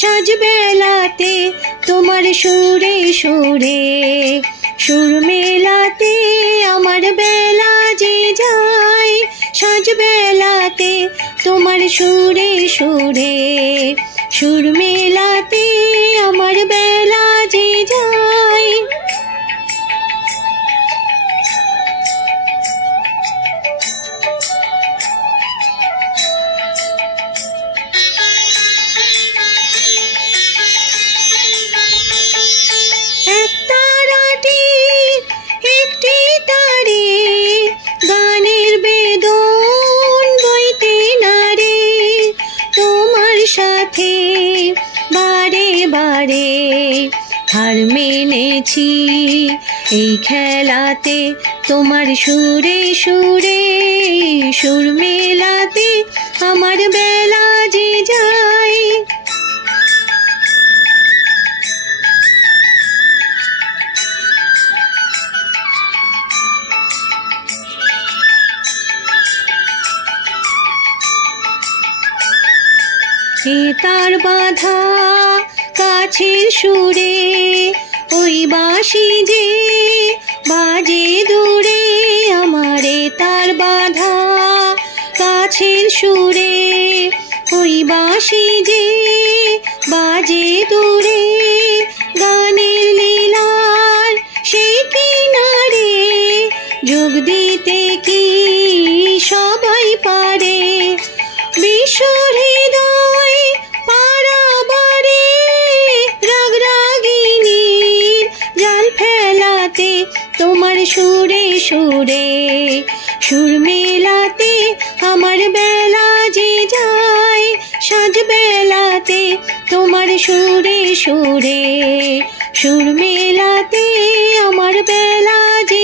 সাজ বেলাতে তোমার সুরে সুরে সুর মেলাতে আমার বেলা যে যায় সাজ বেলাতে তোমার সুরে সুরে সুর মেলাতে আমার বেলা যে যায়। এক তারাটির একটি তারে গানের বেদন বইতে নারে তোমার সাথে বারে বারে হার মেনেছি এই খেলাতে তোমার সুরে সুরে সুর মেলাতে আমার বেলা যে যায়। এ তার বাঁধা কাছের সুরে ওই বাঁশি যে বাজে দূরে আমারে তার বাঁধা কাছের সুরে ওই বাঁশি যে বাজে দূরে গানের লীলার সেই কিনারে যোগ দিতে কি সবাই পারে বিশ্ব হৃদয় পারাবারে রাগরাগিনীর জাল ফেলাতে তোমার সুরে সুরে সুর মেলাতে আমার বেলা যে যায় সাজ বেলাতে তোমার সুরে সুরে সুর মেলাতে আমার বেলা যে